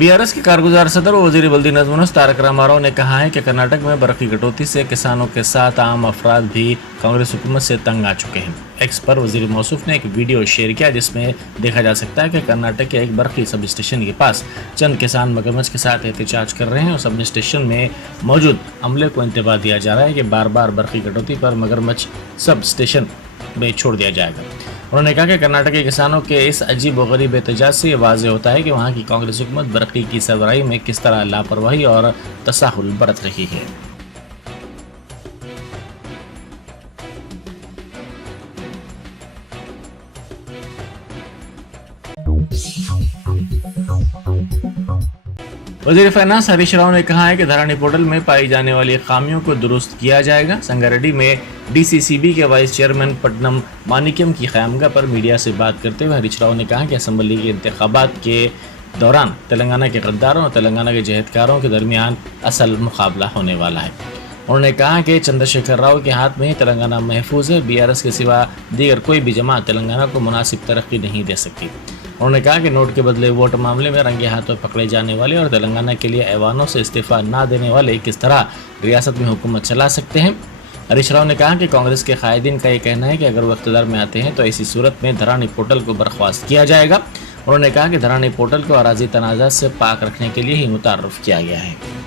BRS के कारगुजार सदर और वजीर बल्दी नज़मुनस तारक रामाराव ने कहा है कि कर्नाटक में बर्फी कटौती से किसानों के साथ आम अफराद भी कांग्रेस हुकूमत से तंग आ चुके हैं। एक्स पर वजीर मौसूफ ने एक वीडियो शेयर किया जिसमें देखा जा सकता है कि कर्नाटक के एक बर्फी सब स्टेशन के पास चंद किसान मगरमच्छ के साथ एहतजाज कर रहे हैं और सब स्टेशन में मौजूद अमले को इंतबाह दिया जा रहा है कि बार बार बर्फी कटौती पर मगरमच्छ सब स्टेशन में छोड़ दिया जाएगा। उन्होंने कहा कि कर्नाटक के किसानों के इस अजीब व गरीब एहतजाज से वाज़ेह होता है कि वहाँ की कांग्रेस हुकूमत बर्फी की सरबराही में किस तरह लापरवाही और तसाहुल बरत रही है। वज़ीर फाइनेंस हरीश राव ने कहा है कि धरानी पोर्टल में पाई जाने वाली खामियों को दुरुस्त किया जाएगा। संगारेड्डी में डीसीसीबी के वाइस चेयरमैन पट्टनम मानिक्यम की ख़यामगाह पर मीडिया से बात करते हुए हरीश राव ने कहा कि असम्बली के इंतखाबात के दौरान तेलंगाना के गद्दारों और तेलंगाना के जहदकारों के दरमियान असल मुकाबला होने वाला है। उन्होंने कहा कि चंद्रशेखर राव के हाथ में ही तेलंगाना महफूज है। बीआरएस के सिवा दीगर कोई भी जमात तेलंगाना को मुनासिब तरक्की नहीं दे सकती। उन्होंने कहा कि नोट के बदले वोट मामले में रंगे हाथों पकड़े जाने वाले और तेलंगाना के लिए ऐवानों से इस्तीफा ना देने वाले किस तरह रियासत में हुकूमत चला सकते हैं। हरीश राव ने कहा कि कांग्रेस के कायदीन का ये कहना है कि अगर वो इख्तियार में आते हैं तो ऐसी सूरत में धरानी पोर्टल को बर्खास्त किया जाएगा। उन्होंने कहा कि धरानी पोर्टल को अराजी तनाज़ात से पाक रखने के लिए ही मुतारफ़ किया गया है।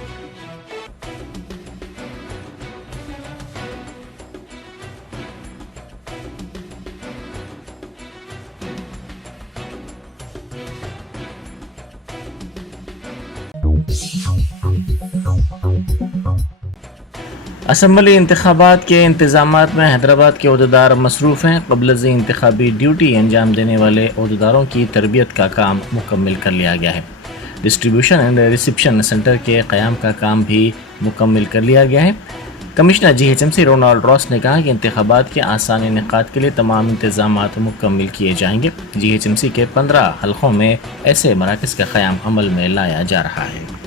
असम्बली इंतखाबात के इंतजामात में हैदराबाद के अहदेदार मसरूफ़ हैं। क़ब्ल इंतखाबी ड्यूटी अंजाम देने वाले अहदेदारों की तरबियत का काम मुकम्मल कर लिया गया है। डिस्ट्रीब्यूशन एंड रिसिप्शन सेंटर के क़याम का काम भी मुकम्मल कर लिया गया है। कमिश्नर GHMC रोनाल्ड रॉस ने कहा कि इंतखाबात के आसान इनेकाद के लिए तमाम इंतजामात मुकम्मल किए जाएंगे। GHMC के 15 हलकों में ऐसे मराकज़ का क़याम अमल में लाया जा रहा है।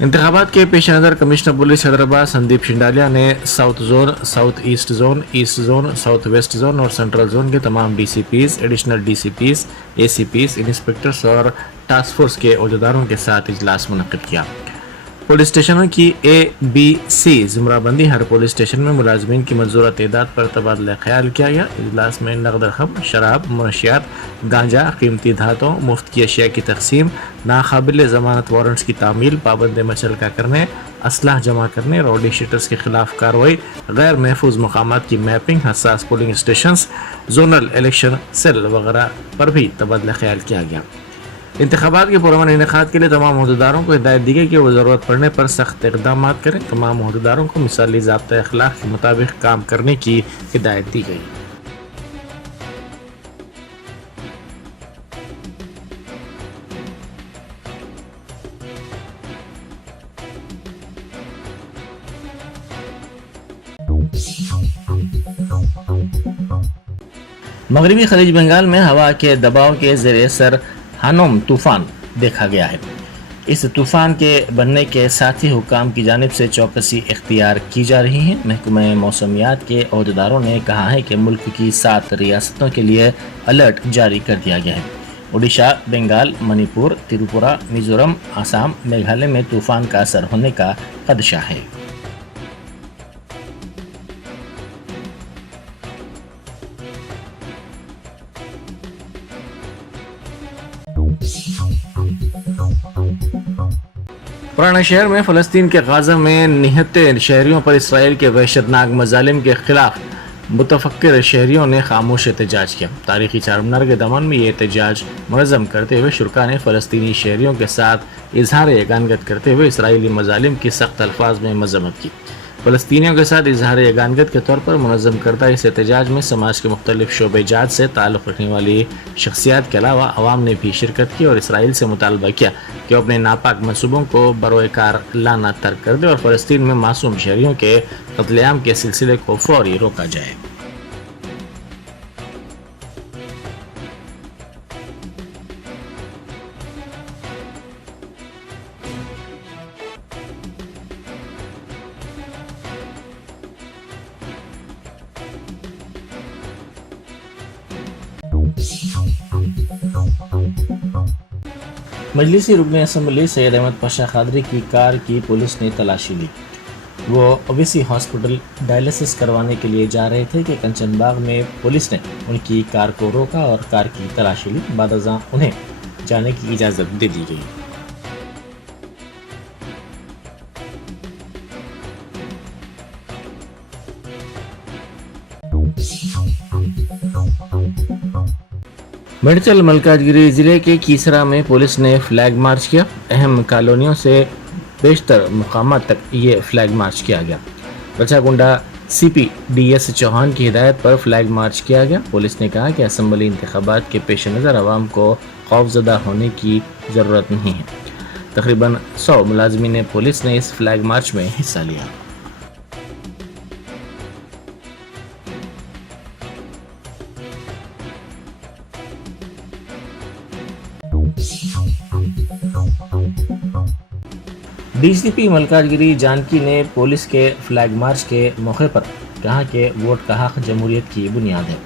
इंतखाबात के पेश नज़र कमिश्नर पुलिस हैदराबाद संदीप शिंडालिया ने south zone, south east zone, south west zone और सेंट्रल जोन के तमाम DCPs, additional DCPs, ACPs, inspectors और टास्क फोर्स के अहदेदारों के साथ इजलास मुनक्किद किया। पुलिस स्टेशनों की ABC ज़ुमराबंदी, हर पुलिस स्टेशन में मुलाजमीन की मंजूरा तादाद पर तबादला ख्याल किया गया। इजलास में नकद रकम, शराब, मुनशियात, गांजा, कीमती धातों, मुफ्त की अशिया की तकसीम, नाकाबिल ज़मानत वारंट्स की तामील, पाबंद मचलका करने, असलाह जमा करने, राउडी शीटर्स के खिलाफ कार्रवाई, गैर महफूज मकामात की मैपिंग, हसास polling stations, zonal election cell वगैरह पर भी तबादला ख्याल किया गया। इंतखाबात के पुरअमन इनेकाद के लिए तमाम अहदेदारों को हिदायत दी गई कि वो ज़रूरत पड़ने पर सख्त इक़दाम करें। तमाम अहदेदारों को मिसाली ज़ाब्ता अखलाक के मुताबिक काम करने की हिदायत दी गई। मगरबी खलीज बंगाल में हवा के दबाव के ज़ेर असर हानोम तूफ़ान देखा गया है। इस तूफ़ान के बनने के साथ ही हुकाम की जानिब से चौकसी इख्तियार की जा रही है। महकमा मौसमियात के अहदेदारों ने कहा है कि मुल्क की 7 रियासतों के लिए अलर्ट जारी कर दिया गया है। ओडिशा, बंगाल, मणिपुर, त्रिपुरा, मिजोरम, आसाम, मेघालय में तूफ़ान का असर होने का खदशा है। पुराना शहर में फ़लस्तीन के गाज़ा में निहत्ते शहरियों पर इसराइल के वहशतनाक मज़ालिम के खिलाफ मुतफक्किर शहरियों ने खामोश एहतजाज किया। तारीखी चारमीनार के दमन में ये एहतजाज मुनज़्ज़म करते हुए शुरका ने फ़लस्तीनी शहरियों के साथ इजहार यगानगत करते हुए इसराइली मज़ालिम की सख्त अल्फाज में मज़म्मत की। फ़लस्तीनियों के साथ इजहार यगानगत के तौर पर मुनज़्ज़म करता इस एहतजाज में समाज के मुख्तलिफ शोबेजात से ताल्लुक़ रखने वाली शख्सियात के अलावा अवाम ने भी शिरकत की और इसराइल से मुतालबा किया कि अपने नापाक मनसूबों को बरोएकार लाना तर्क कर दे और फ़लस्तीन में मासूम शहरियों के कत्लेआम के सिलसिले को फौरी रोका जाए। मजलिसी रुकन असम्बली सैयद अहमद पाशा कादरी की कार की पुलिस ने तलाशी ली। वो ओबीसी हॉस्पिटल डायलिसिस करवाने के लिए जा रहे थे कि कंचनबाग में पुलिस ने उनकी कार को रोका और कार की तलाशी ली। बाद अज़ां उन्हें जाने की इजाज़त दे दी गई। मेडचल मलकाजगिरी ज़िले के कीसरा में पुलिस ने फ्लैग मार्च किया। अहम कॉलोनियों से बेशतर मुकामात तक ये फ्लैग मार्च किया गया। रचागुंडा CP DS चौहान की हिदायत पर फ्लैग मार्च किया गया। पुलिस ने कहा कि असम्बली इंतखाबात के पेश नज़र आवाम को खौफजदा होने की ज़रूरत नहीं है। तकरीबन 100 मुलाजमीन पुलिस ने इस फ्लैग मार्च में हिस्सा लिया। DCP मलकाजगिरी जानकी ने पुलिस के फ्लैग मार्च के मौके पर कहा कि वोट का हक जमहूरियत की बुनियाद है।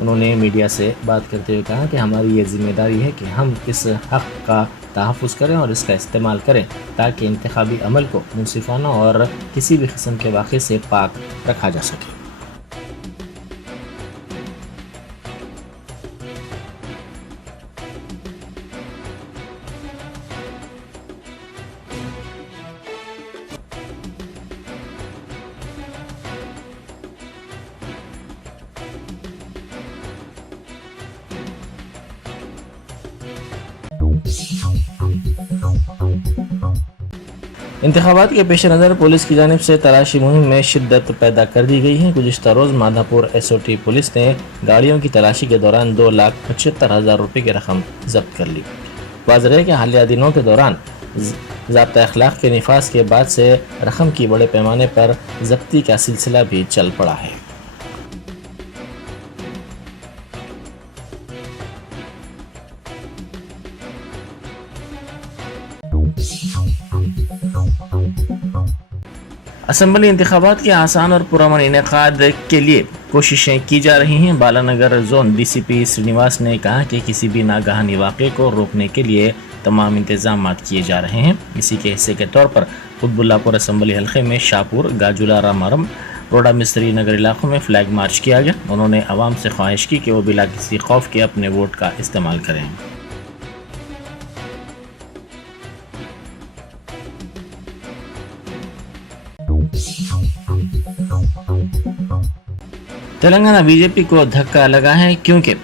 उन्होंने मीडिया से बात करते हुए कहा कि हमारी ये जिम्मेदारी है कि हम इस हक का तहफ़्फ़ुज़ करें और इसका इस्तेमाल करें ताकि इंतखाबी अमल को मुनसिफाना और किसी भी किस्म के वाक़े से पाक रखा जा सके। इंतखाबात के पेश नज़र पुलिस की जानिब से तलाशी मुहिम में शिद्दत पैदा कर दी गई है। गुज़िश्ता रोज़ माधापुर SOT पुलिस ने गाड़ियों की तलाशी के दौरान 2,75,000 रुपये की रकम जब्त कर ली। वाज़ेह है कि हालिया दिनों के दौरान ज़ाब्ता अखलाक के निफाज के बाद से रकम की बड़े पैमाने पर जब्ती का सिलसिला भी चल पड़ा है। असम्बली इंतखाबात के आसान और पुरअमन इनेकाद के लिए कोशिशें की जा रही हैं। बालानगर जोन DCP श्रीनिवास ने कहा कि किसी भी नागहानी वाक़े को रोकने के लिए तमाम इंतजाम किए जा रहे हैं। इसी के हिस्से के तौर पर कुतबुल्लापुर असम्बली हल्के में शाहपुर, गाजुला, रामारम, रोडा मिस्त्री नगर इलाकों में फ्लैग मार्च किया गया। उन्होंने आवाम से ख्वाहिश की कि वो बिला किसी खौफ के अपने वोट का इस्तेमाल करें। तेलंगाना BJP को धक्का लगा है क्योंकि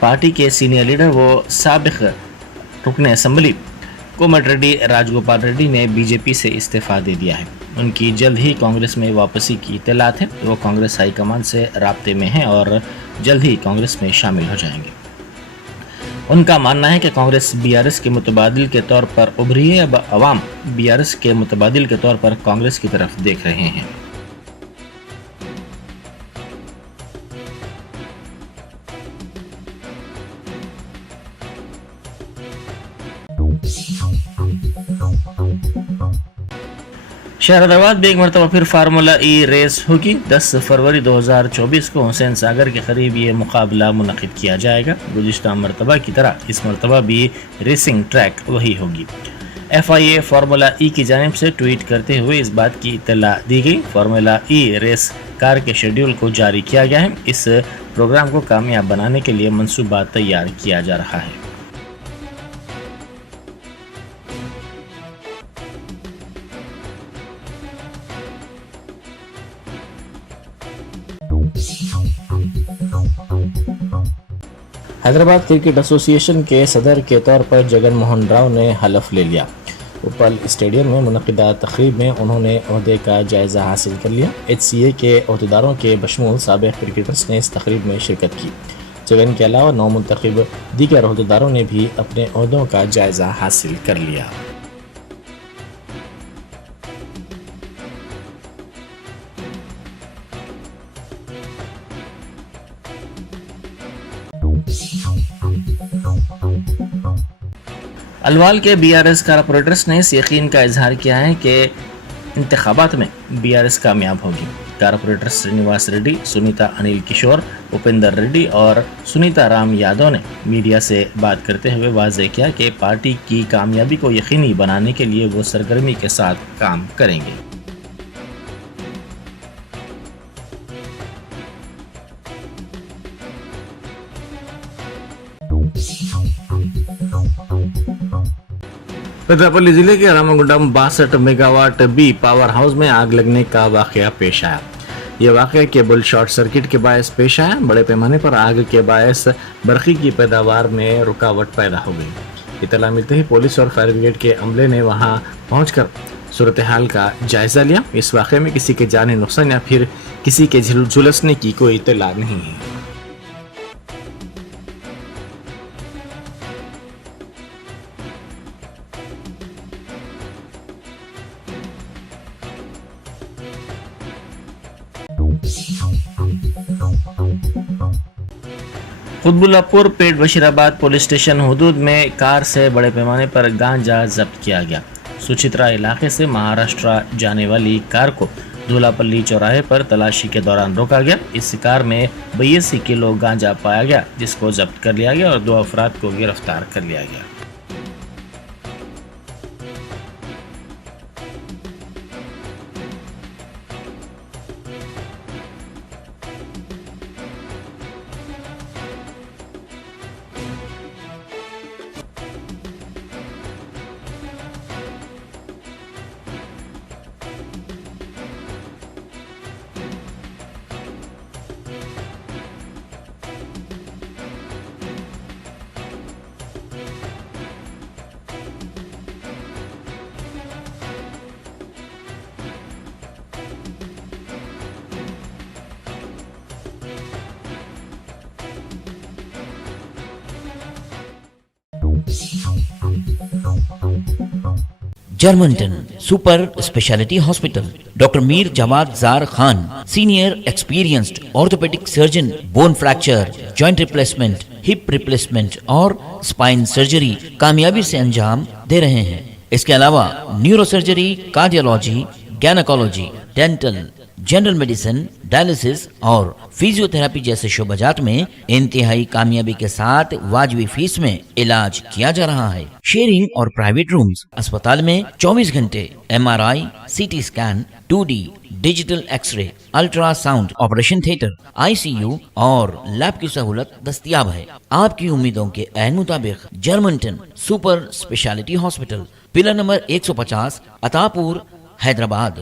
पार्टी के सीनियर लीडर व साबिक रुकन असम्बली कोमट रेड्डी राजगोपाल रेड्डी ने BJP से इस्तीफा दे दिया है। उनकी जल्द ही कांग्रेस में वापसी की इत्तलात है। वो कांग्रेस हाईकमान से राब्ते में हैं और जल्द ही कांग्रेस में शामिल हो जाएंगे। उनका मानना है कि कांग्रेस BRS के मुतबादिल के तौर पर उभरी है। अब अवाम BRS के मुतबादिल के तौर पर कांग्रेस की तरफ देख रहे हैं। शहरदाबाद में एक मरतबा फिर फार्मूला E रेस होगी। 10 फरवरी 2024 को हुसैन सागर के करीब ये मुकाबला मुनक़िद किया जाएगा। गुज़िश्ता मरतबा की तरह इस मरतबा भी रेसिंग ट्रैक वही होगी। FIA फार्मूला E की जानिब से ट्वीट करते हुए इस बात की इत्तला दी गई। फार्मूला E रेस कार के शेड्यूल को जारी किया गया है। इस प्रोग्राम को कामयाब बनाने के लिए मंसूबा तैयार किया जा रहा है। हैदराबाद क्रिकेट एसोसिएशन के सदर के तौर पर जगन मोहन राव ने हलफ ले लिया। उपल स्टेडियम में मुनक़िदा तक़रीब में उन्होंने ओहदे का जायज़ा हासिल कर लिया। HCA के अहदेदारों के बशमूल साबिक़ क्रिकेटर्स ने इस तक़रीब में शिरकत की। जगन के अलावा नौमुंतखब दीगर अहदेदारों ने भी अपने ओहदों का जायज़ा हासिल कर लिया। अलवाल के BRS कारपोरेटर्स ने इस यकीन का इजहार किया है कि इंतखाबात में BRS कामयाब होगी। کارپوریٹر سرینواس ریڈی، سنیتا انل کشور، اپندر ریڈی اور سنیتا رام یادو نے میڈیا سے بات کرتے ہوئے واضح کیا کہ پارٹی کی کامیابی کو یقینی بنانے کے لیے وہ سرگرمی کے ساتھ کام کریں گے۔ پیداپلی ضلع کے راماگنڈم 62 mega what B power house میں آگ لگنے کا واقعہ پیش آیا۔ یہ واقعہ کیبل شارٹ سرکٹ کے باعث پیش آیا۔ بڑے پیمانے پر آگ کے باعث برقی کی پیداوار میں رکاوٹ پیدا ہو گئی۔ اطلاع ملتے ہی پولیس اور فائر بریگیڈ کے عملے نے وہاں پہنچ کر صورتحال کا جائزہ لیا۔ اس واقعے میں کسی کے جانی نقصان یا پھر کسی کے جھلسنے کی کوئی اطلاع نہیں ہے۔ قطب اللہ پور پیٹ بشیر آباد پولیس اسٹیشن حدود میں کار سے بڑے پیمانے پر گانجا ضبط کیا گیا۔ سچترا علاقے سے مہاراشٹرا جانے والی کار کو دھولا پلی چوراہے پر تلاشی کے دوران روکا گیا۔ اس کار میں 82 کلو گانجا پایا گیا، جس کو ضبط کر لیا گیا اور 2 افراد کو گرفتار کر لیا گیا۔ جرمنٹن super speciality hospital, doctor Mir Jawad Zar Khan, senior experienced orthopaedic surgeon, bone fracture, joint replacement, hip replacement اور اسپائن سرجری کامیابی سے انجام دے رہے ہیں۔ اس کے علاوہ neuro surgery, cardiology, gynaecology, dental, general medicine, dialysis اور فزیو تھراپی جیسے شعبہ جات میں انتہائی کامیابی کے ساتھ واجبی فیس میں علاج کیا جا رہا ہے۔ شیئرنگ اور پرائیویٹ رومز، اسپتال میں 24 گھنٹے MRI، CT scan, 2D digital X ray, ultra sound, operation theatre, ICU اور لیب کی سہولت دستیاب ہے۔ آپ کی امیدوں کے عین مطابق جرمنٹن super speciality hospital, pillar number 150، عطا پور، حیدرآباد۔